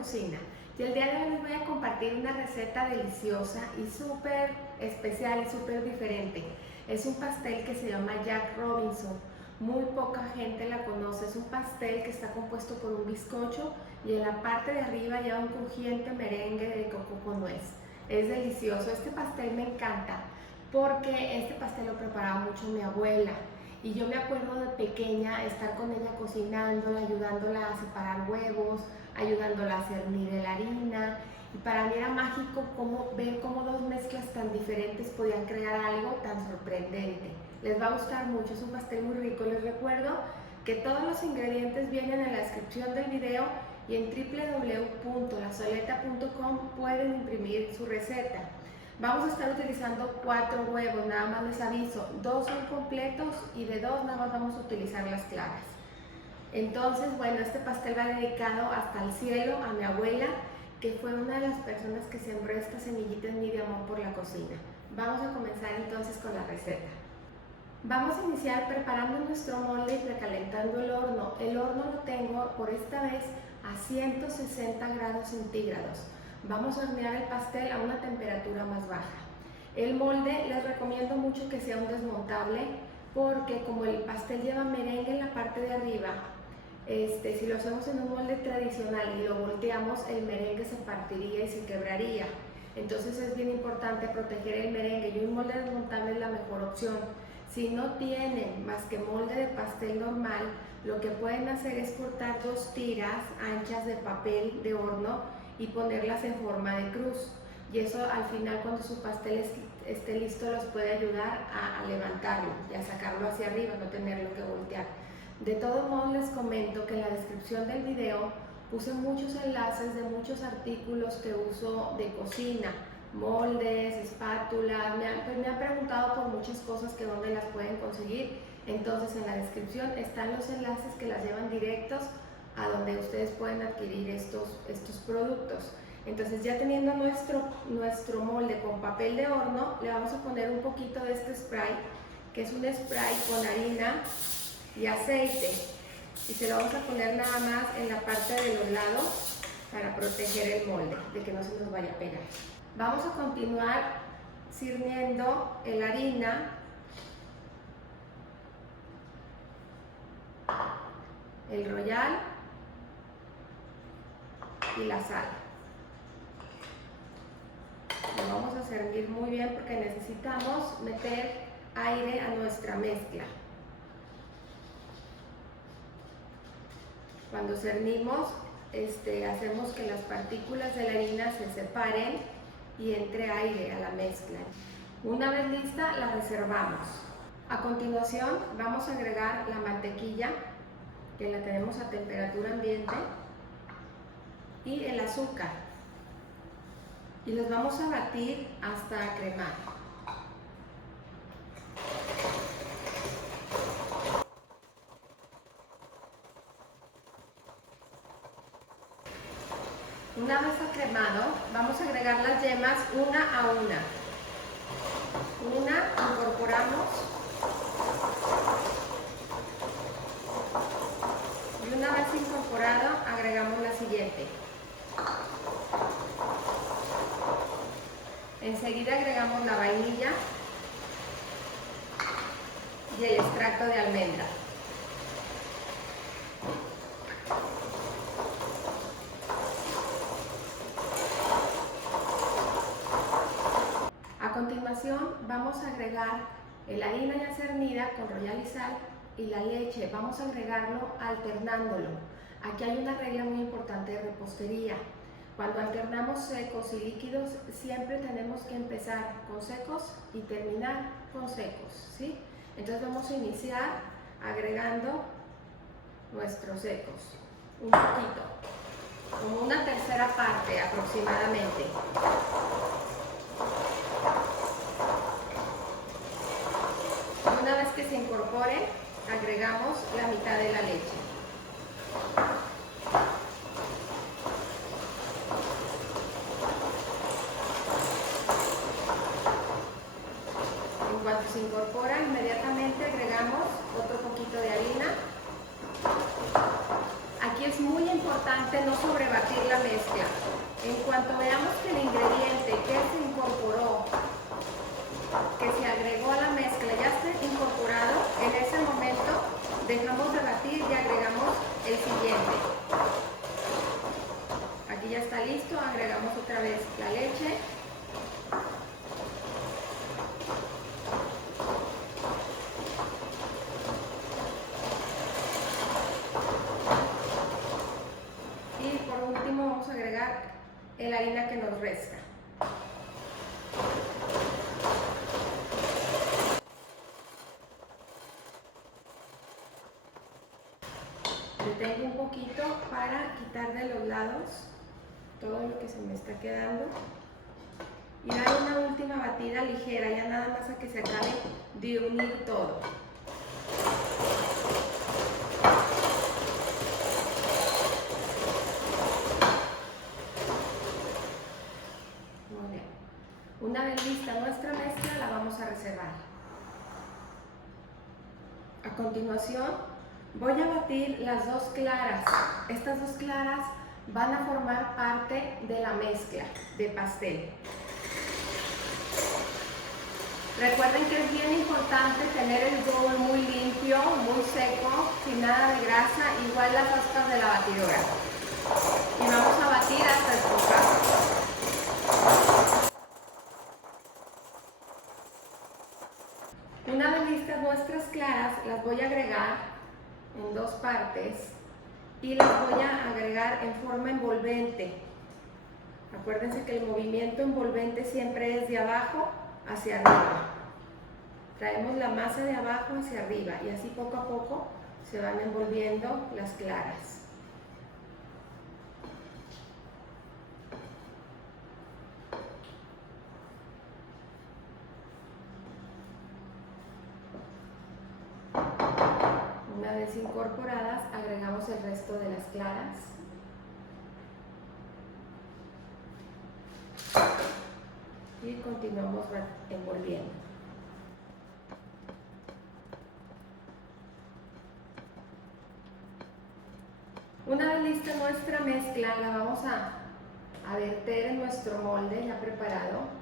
cocina y el día de hoy les voy a compartir una receta deliciosa y súper especial y súper diferente. Es un pastel que se llama Jack Robinson. Muy poca gente la conoce. Es un pastel que está compuesto por un bizcocho y en la parte de arriba lleva un crujiente merengue de coco con nuez. Es delicioso. Este pastel me encanta porque este pastel lo preparaba mucho mi abuela. Y yo me acuerdo de pequeña estar con ella cocinándola, ayudándola a separar huevos, ayudándola a cernir la harina. Y para mí era mágico ver cómo dos mezclas tan diferentes podían crear algo tan sorprendente. Les va a gustar mucho, es un pastel muy rico. Les recuerdo que todos los ingredientes vienen en la descripción del video y en www.lasoleta.com pueden imprimir su receta. Vamos a estar utilizando 4 huevos, nada más les aviso, 2 son completos y de 2 nada más vamos a utilizar las claras. Entonces, bueno, este pastel va dedicado hasta el cielo a mi abuela, que fue una de las personas que sembró esta semillita en mí de amor por la cocina. Vamos a comenzar entonces con la receta. Vamos a iniciar preparando nuestro molde y precalentando el horno. El horno lo tengo por esta vez a 160 grados centígrados. Vamos a hornear el pastel a una temperatura más baja. El molde les recomiendo mucho que sea un desmontable porque como el pastel lleva merengue en la parte de arriba, si lo hacemos en un molde tradicional y lo volteamos, el merengue se partiría y se quebraría. Entonces es bien importante proteger el merengue y un molde desmontable es la mejor opción. Si no tienen más que molde de pastel normal, lo que pueden hacer es cortar 2 tiras anchas de papel de horno y ponerlas en forma de cruz. Y eso al final, cuando su pastel esté listo, los puede ayudar a levantarlo y a sacarlo hacia arriba, no tenerlo que voltear. De todos modos, les comento que en la descripción del video puse muchos enlaces de muchos artículos que uso de cocina, moldes, espátulas. Me han preguntado por muchas cosas que dónde las pueden conseguir. Entonces en la descripción están los enlaces que las llevan directos a donde ustedes pueden adquirir estos productos. Entonces, ya teniendo nuestro molde con papel de horno, le vamos a poner un poquito de este spray, que es un spray con harina y aceite, y se lo vamos a poner nada más en la parte de los lados para proteger el molde de que no se nos vaya a pegar. Vamos a continuar sirviendo la harina, el royal y la sal. Lo vamos a servir muy bien porque necesitamos meter aire a nuestra mezcla. Cuando cernimos, hacemos que las partículas de la harina se separen y entre aire a la mezcla. Una vez lista, la reservamos. A continuación, vamos a agregar la mantequilla, que la tenemos a temperatura ambiente, y el azúcar, y los vamos a batir hasta cremar. Una vez cremado, vamos a agregar las yemas una a una. Una incorporamos y una vez incorporado agregamos la siguiente. Enseguida agregamos la vainilla y el extracto de almendra. A continuación vamos a agregar la harina ya cernida con royal y sal y la leche. Vamos a agregarlo alternándolo. Aquí hay una regla muy importante de repostería. Cuando alternamos secos y líquidos, siempre tenemos que empezar con secos y terminar con secos, ¿sí? Entonces vamos a iniciar agregando nuestros secos, un poquito, como una tercera parte aproximadamente. Una vez que se incorpore, agregamos la mitad de la leche. En cuanto se incorpora, inmediatamente agregamos otro poquito de harina. Aquí es muy importante importante no sobrebatir la mezcla. En cuanto veamos que el ingrediente que se incorporó, que se agregó a la mezcla, ya está incorporado, en ese momento dejamos de batir y agregamos el siguiente. Aquí ya está listo, agregamos otra vez la leche. Y por último vamos a agregar la harina que nos resta. Detengo un poquito para quitar de los lados todo lo que se me está quedando y dar una última batida ligera, ya nada más a que se acabe de unir todo. Muy bien. Una vez lista nuestra mezcla, la vamos a reservar. A continuación, voy a batir las dos claras. Estas dos claras van a formar parte de la mezcla de pastel. Recuerden que es bien importante tener el bowl muy limpio, muy seco, sin nada de grasa, igual las aspas de la batidora. Y vamos a batir hasta esponjar. Una vez listas nuestras claras, las voy a agregar en dos partes y las voy a agregar en forma envolvente. Acuérdense que el movimiento envolvente siempre es de abajo hacia arriba. Traemos la masa de abajo hacia arriba y así poco a poco se van envolviendo las claras. Una vez incorporadas, agregamos el resto de las claras. Y continuamos envolviendo. Una vez lista nuestra mezcla, la vamos a verter en nuestro molde ya preparado.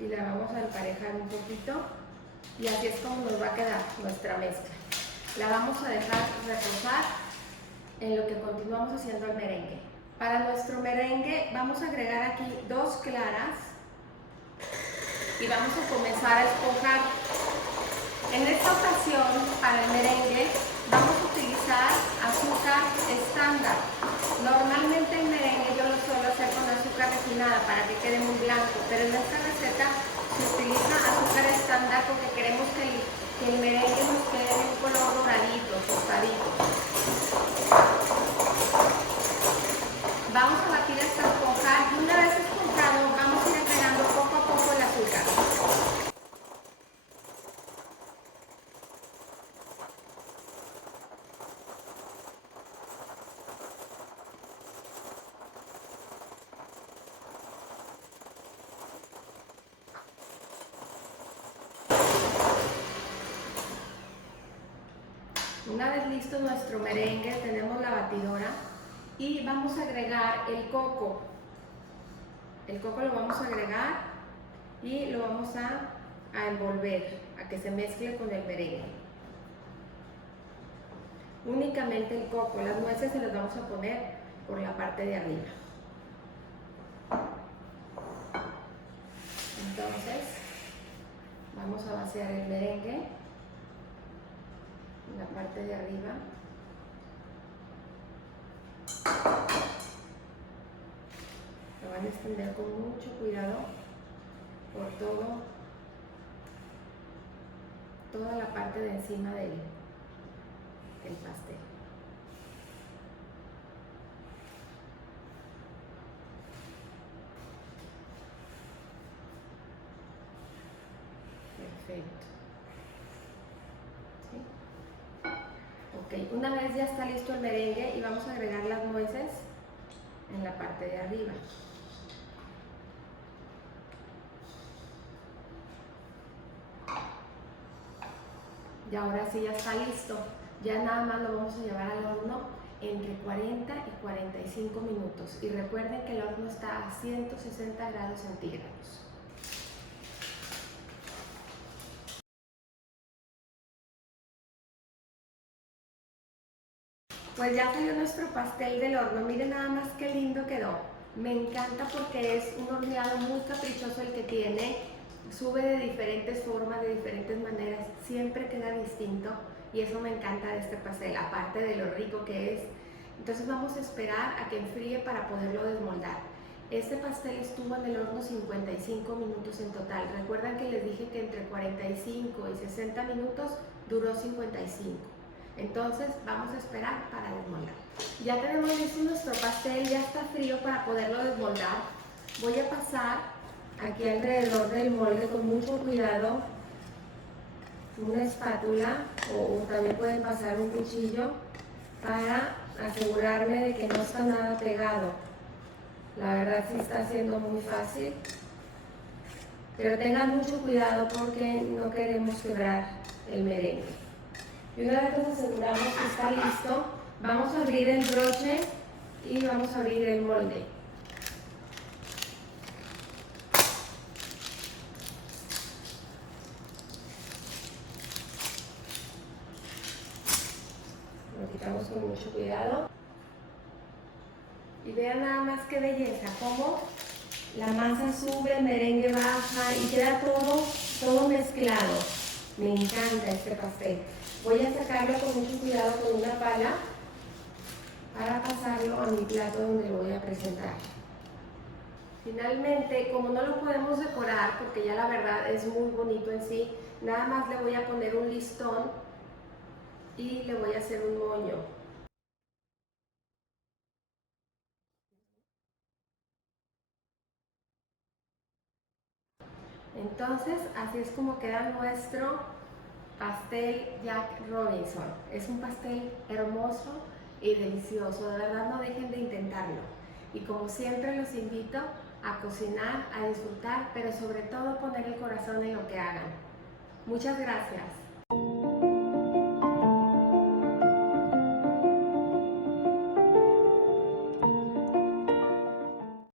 Y la vamos a emparejar un poquito y así es como nos va a quedar nuestra mezcla. La vamos a dejar reposar en lo que continuamos haciendo el merengue. Para nuestro merengue vamos a agregar aquí dos claras y vamos a comenzar a esponjar. En esta ocasión, para el merengue, vamos a utilizar azúcar estándar. Normalmente el merengue yo lo suelo hacer con azúcar refinada para que quede muy blanco, pero en esta receta se utiliza azúcar estándar porque queremos que el merengue nos quede de un color doradito, tostadito. Vamos a batir hasta esponjar y una vez esponjado vamos a ir agregando poco a poco el azúcar. Una vez listo nuestro merengue, tenemos la batidora y vamos a agregar el coco. El coco lo vamos a agregar y lo vamos a envolver, a que se mezcle con el merengue. Únicamente el coco, las nueces se las vamos a poner por la parte de arriba. Entonces, vamos a vaciar el merengue en la parte de arriba. Lo van a extender con mucho cuidado por toda la parte de encima del pastel. Perfecto. ¿Sí? Ok, una vez ya está listo el merengue y vamos a agregar las nueces en la parte de arriba. Y ahora sí ya está listo. Ya nada más lo vamos a llevar al horno entre 40 y 45 minutos. Y recuerden que el horno está a 160 grados centígrados. Pues ya salió nuestro pastel del horno. Miren nada más qué lindo quedó. Me encanta porque es un horneado muy caprichoso el que tiene. Sube de diferentes formas, de diferentes maneras. Siempre queda distinto y eso me encanta de este pastel, aparte de lo rico que es. Entonces vamos a esperar a que enfríe para poderlo desmoldar. Este pastel estuvo en el horno 55 minutos en total. Recuerdan que les dije que entre 45 y 60 minutos duró 55. Entonces vamos a esperar para desmoldar. Ya tenemos listo nuestro pastel, ya está frío para poderlo desmoldar. Voy a pasar aquí alrededor del molde con mucho cuidado una espátula o también pueden pasar un cuchillo para asegurarme de que no está nada pegado. La verdad sí está siendo muy fácil, pero tengan mucho cuidado porque no queremos quebrar el merengue. Y una vez que nos aseguramos que está listo, vamos a abrir el broche y vamos a abrir el molde. Lo quitamos con mucho cuidado. Y vean nada más qué belleza, cómo la masa sube, el merengue baja y queda todo mezclado. Me encanta este pastel. Voy a sacarlo con mucho cuidado con una pala para pasarlo a mi plato donde lo voy a presentar. Finalmente, como no lo podemos decorar, porque ya la verdad es muy bonito en sí, nada más le voy a poner un listón y le voy a hacer un moño. Entonces, así es como queda nuestro pastel Jack Robinson. Es un pastel hermoso y delicioso. De verdad no dejen de intentarlo. Y como siempre los invito a cocinar, a disfrutar, pero sobre todo poner el corazón en lo que hagan. Muchas gracias.